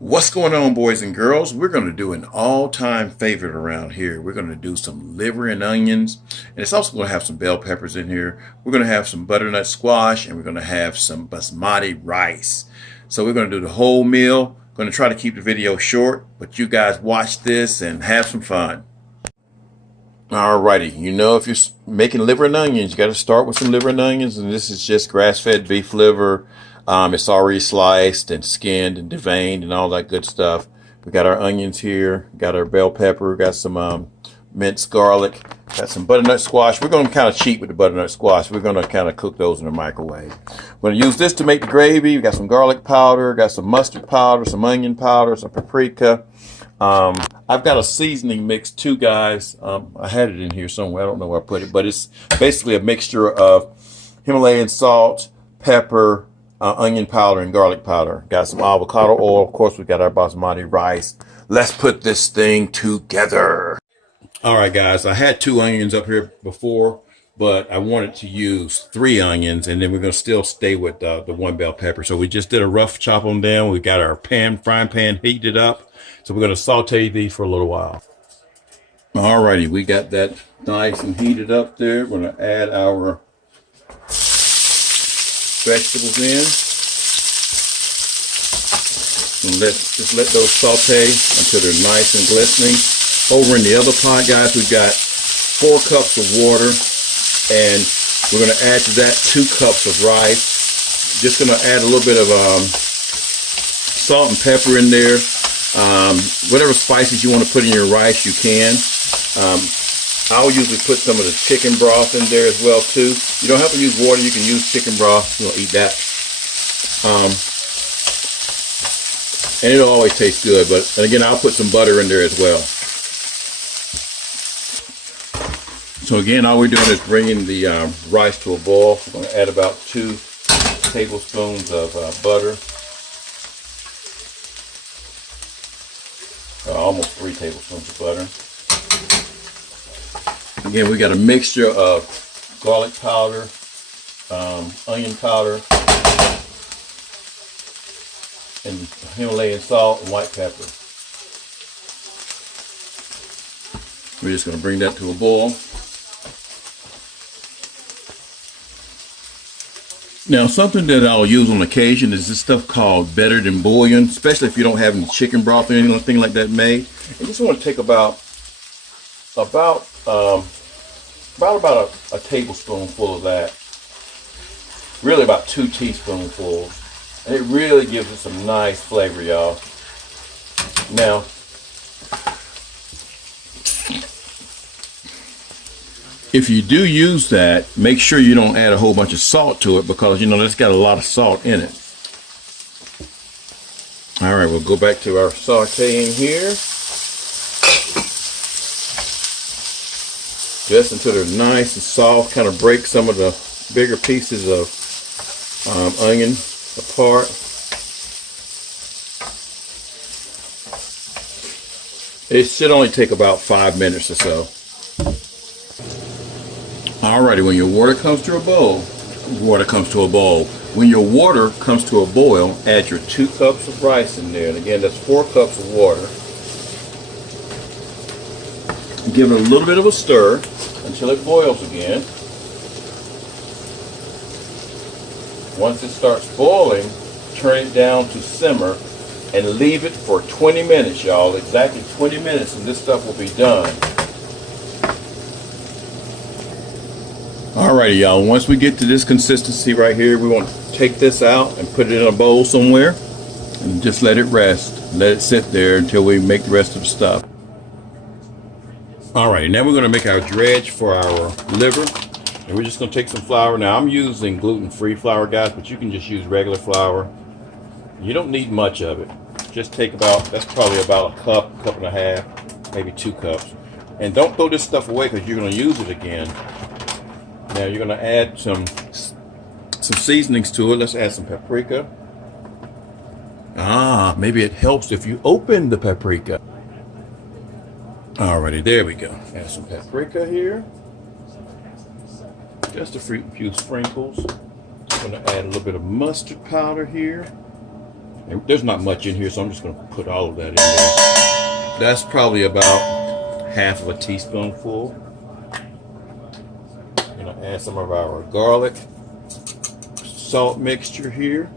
What's going on, boys and girls? We're going to do an all-time favorite around here. We're going to do some liver and onions, and it's also going to have some bell peppers in here. We're going to have some butternut squash, and we're going to have some basmati rice. So we're going to do the whole meal. Going to try to keep the video short, but you guys watch this and have some fun. Alrighty, if you're making liver and onions, you got to start with some liver and onions, and this is just grass-fed beef liver. It's already sliced and skinned and deveined and all that good stuff. We got our onions here, got our bell pepper, got some minced garlic, got some butternut squash. We're going to kind of cheat with the butternut squash. We're going to kind of cook those in the microwave. We're going to use this to make the gravy. We got some garlic powder, got some mustard powder, some onion powder, some paprika. I've got a seasoning mix too, guys. I had it in here somewhere. I don't know where I put it, but it's basically a mixture of Himalayan salt, pepper, onion powder, and garlic powder. Got some avocado oil. Of course, we got our basmati rice. Let's put this thing together. All right, guys. I had 2 onions up here before, but I wanted to use 3 onions, and then we're going to still stay with the 1 bell pepper. So we just did a rough chop them down. We got our frying pan heated up. So we're going to saute these for a little while. All righty. We got that nice and heated up there. We're going to add our vegetables in. And just let those saute until they're nice and glistening. Over in the other pot, guys, we've got 4 cups of water, and we're going to add to that 2 cups of rice. Just going to add a little bit of salt and pepper in there. Whatever spices you want to put in your rice, you can. I'll usually put some of the chicken broth in there as well too. You don't have to use water. You can use chicken broth. You'll eat that. And it'll always taste good. And again, I'll put some butter in there as well. So again, all we're doing is bringing the rice to a boil. I'm going to add about 2 tablespoons of butter. Almost 3 tablespoons of butter. Again, we got a mixture of garlic powder, onion powder, and Himalayan salt and white pepper. We're just going to bring that to a boil. Now, something that I'll use on occasion is this stuff called better than bouillon, especially if you don't have any chicken broth or anything like that made. You just want to take about a tablespoonful of that. Really about 2 teaspoonfuls. And it really gives it some nice flavor, y'all. Now, if you do use that, make sure you don't add a whole bunch of salt to it because, that's got a lot of salt in it. All right, we'll go back to our sauteing here. Just until they're nice and soft, kind of break some of the bigger pieces of onion apart. It should only take about 5 minutes or so. Alrighty, when your water comes to a boil, when your water comes to a boil, add your 2 cups of rice in there. And again, that's 4 cups of water. Give it a little bit of a stir until it boils again. Once it starts boiling, turn it down to simmer and leave it for 20 minutes, y'all. Exactly 20 minutes, and this stuff will be done. Alrighty, y'all, once we get to this consistency right here, we want to take this out and put it in a bowl somewhere and just let it rest. Let it sit there until we make the rest of the stuff. Alright, now we're going to make our dredge for our liver. And we're just going to take some flour. Now, I'm using gluten-free flour, guys, but you can just use regular flour. You don't need much of it. Just take that's probably about a cup, cup and a half, maybe 2 cups. And don't throw this stuff away because you're going to use it again. Now you're going to add some seasonings to it. Let's add some paprika. Maybe it helps if you open the paprika. Alrighty, there we go. Add some paprika here. Just a few sprinkles. I'm going to add a little bit of mustard powder here. And there's not much in here, so I'm just going to put all of that in there. That's probably about half of a teaspoonful. I'm going to add some of our garlic salt mixture here.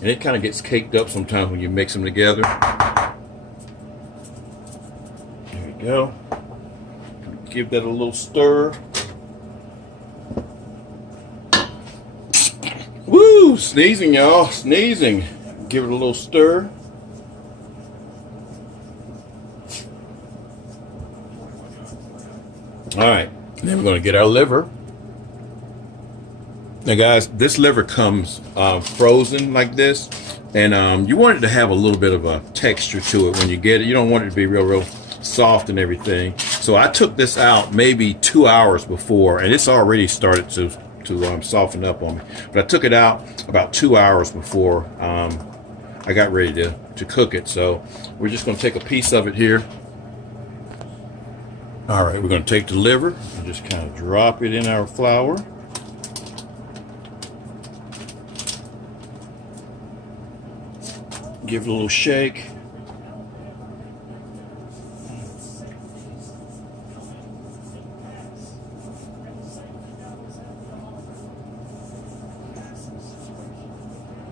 And it kind of gets caked up sometimes when you mix them together. There we go. Give that a little stir. Woo! Sneezing, y'all. Sneezing. Give it a little stir. All right. And then we're going to get our liver. Now, guys, this liver comes frozen like this. And you want it to have a little bit of a texture to it when you get it. You don't want it to be real soft and everything. So I took this out maybe 2 hours before, and it's already started to soften up on me. But I took it out about 2 hours before I got ready to cook it. So we're just going to take a piece of it here. All right, we're going to take the liver and just kind of drop it in our flour. Give it a little shake.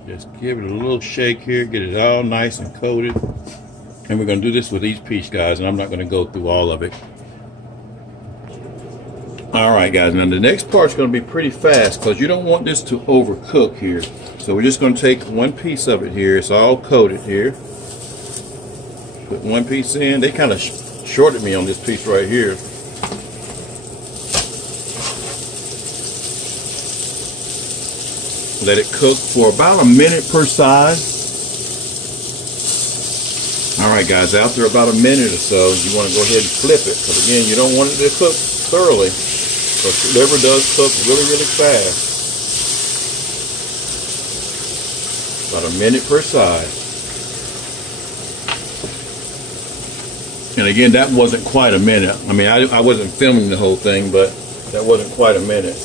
Just give it a little shake here, get it all nice and coated. And we're going to do this with each piece, guys, and I'm not going to go through all of it. All right, guys, now the next part's going to be pretty fast because you don't want this to overcook here. So we're just going to take one piece of it here. It's all coated here. Put one piece in. They kind of shorted me on this piece right here. Let it cook for about a minute per side. All right, guys, after about a minute or so, you want to go ahead and flip it. Because again, you don't want it to cook thoroughly. Because the liver does cook really fast. About a minute per side. And again, that wasn't quite a minute. I mean, I wasn't filming the whole thing, but that wasn't quite a minute.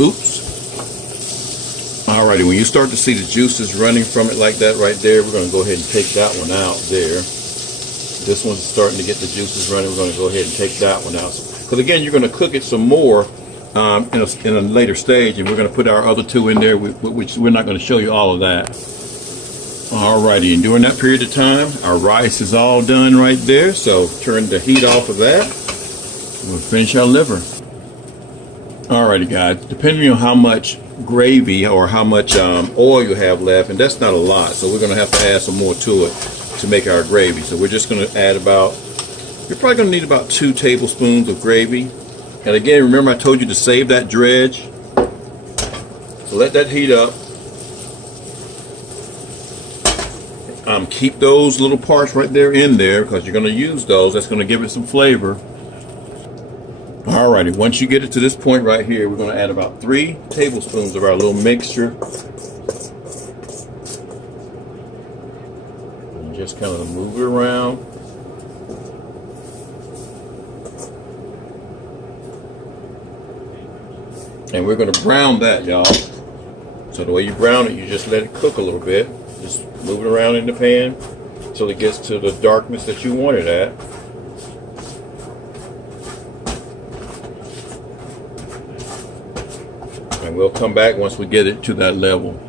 Oops. Alrighty, when you start to see the juices running from it like that right there, we're going to go ahead and take that one out there. This one's starting to get the juices running. We're going to go ahead and take that one out. Because again, you're going to cook it some more in a later stage, and we're going to put our other two in there, which we're not going to show you all of that. Alrighty, and during that period of time, our rice is all done right there. So turn the heat off of that. We'll finish our liver. Alrighty, guys, depending on how much gravy or how much oil you have left, and that's not a lot, so we're going to have to add some more to it to make our gravy. So we're just going to add you're probably going to need about 2 tablespoons of gravy. And again, remember I told you to save that dredge. So let that heat up. Keep those little parts right there in there because you're going to use those. That's going to give it some flavor. Alrighty, once you get it to this point right here, we're going to add about 3 tablespoons of our little mixture. And just kind of move it around. And we're going to brown that, y'all. So the way you brown it, you just let it cook a little bit. Just move it around in the pan until it gets to the darkness that you want it at. And we'll come back once we get it to that level.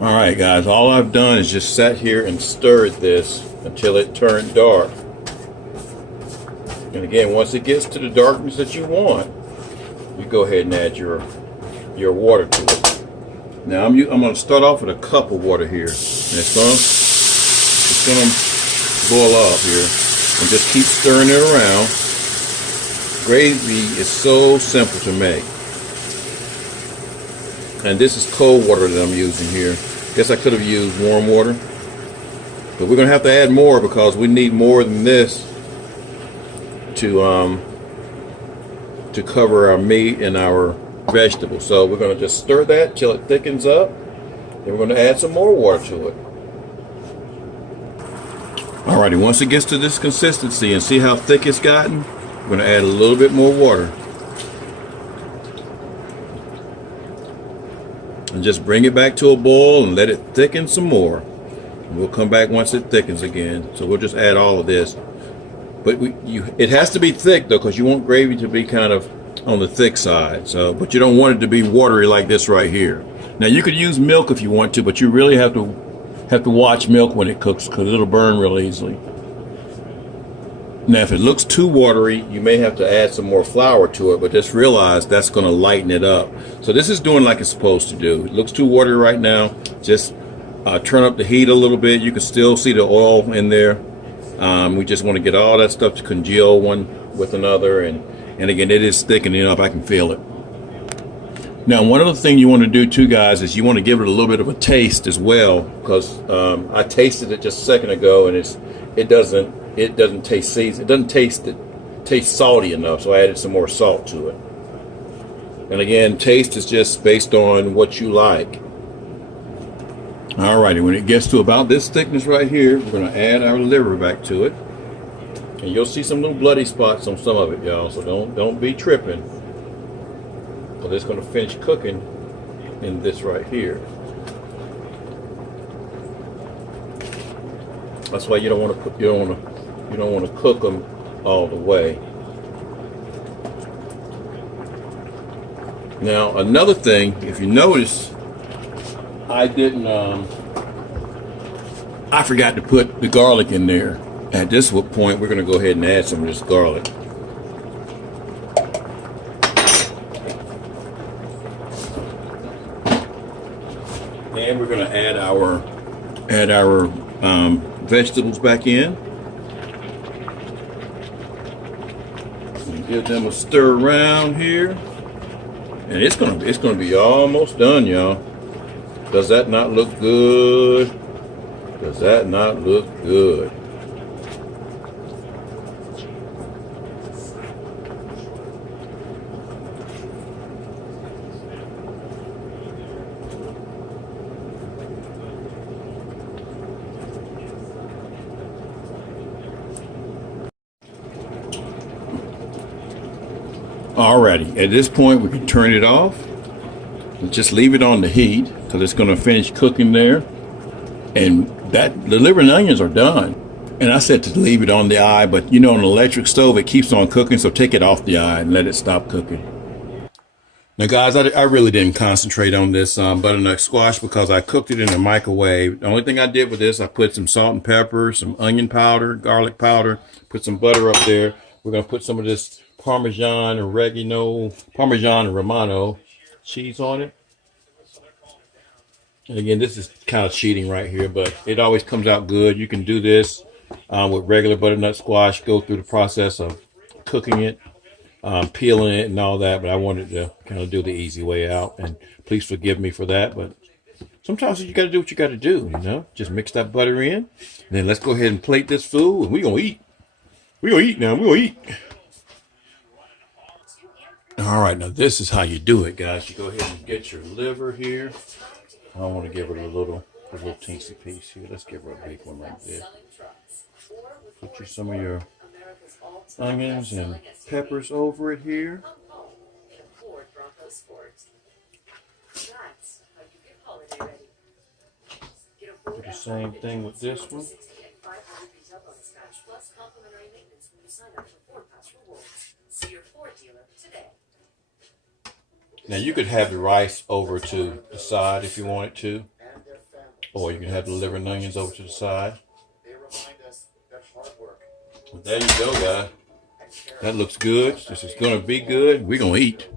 All right, guys, all I've done is just sat here and stirred this until it turned dark. And again, once it gets to the darkness that you want, you go ahead and add your water to it. Now I'm going to start off with a cup of water here. And it's going to boil up here. And just keep stirring it around. Gravy is so simple to make. And this is cold water that I'm using here. Guess I could have used warm water. But we're going to have to add more because we need more than this to cover our meat and our vegetables. So we're going to just stir that till it thickens up. Then we're going to add some more water to it. Alrighty, once it gets to this consistency and see how thick it's gotten, we're going to add a little bit more water. And just bring it back to a boil and let it thicken some more. And we'll come back once it thickens again. So we'll just add all of this. But it has to be thick though, because you want gravy to be kind of on the thick side. So, but you don't want it to be watery like this right here. Now you could use milk if you want to, but you really have to watch milk when it cooks because it'll burn real easily. Now if it looks too watery, you may have to add some more flour to it, but just realize that's going to lighten it up. So this is doing like it's supposed to do. It looks too watery right now. Just turn up the heat a little bit. You can still see the oil in there. We just want to get all that stuff to congeal one with another, and again, it is thickening up. I can feel it. Now, one other thing you want to do too, guys, is you want to give it a little bit of a taste as well, because I tasted it just a second ago, and it doesn't taste seasoned. It doesn't taste salty enough, so I added some more salt to it. And again, taste is just based on what you like. Alrighty, when it gets to about this thickness right here, we're going to add our liver back to it. And you'll see some little bloody spots on some of it, y'all, so don't be tripping. But it's going to finish cooking in this right here. That's why you don't want to cook them all the way. Now, another thing, if you notice, I forgot to put the garlic in there. At this point, we're going to go ahead and add some of this garlic. And we're going to add our vegetables back in. And give them a stir around here. And it's gonna be almost done, y'all. Does that not look good? Does that not look good? Alrighty, at this point we can turn it off and just leave it on the heat because it's going to finish cooking there. And the liver and onions are done. And I said to leave it on the eye, but you know, on an electric stove it keeps on cooking, so take it off the eye and let it stop cooking. Now guys, I really didn't concentrate on this butternut squash because I cooked it in the microwave. The only thing I did with this, I put some salt and pepper, some onion powder, garlic powder, put some butter up there. We're going to put some of this Parmesan and Romano cheese on it. And again, this is kind of cheating right here, but it always comes out good. You can do this with regular butternut squash, go through the process of cooking it, peeling it and all that, but I wanted to kind of do the easy way out, and please forgive me for that, but sometimes you got to do what you got to do, you know, just mix that butter in, and then let's go ahead and plate this food, and we're going to eat. We're going to eat now. We're going to eat. All right, now this is how you do it, guys. You go ahead and get your liver here. I want to give it a little teensy piece here. Let's give her a big one like this. Put you some of your onions and peppers over it here. Do the same thing with this one. Now you could have the rice over to the side if you wanted to, or you can have the liver and onions over to the side. But there you go, guys. That looks good. This is going to be good. We're going to eat.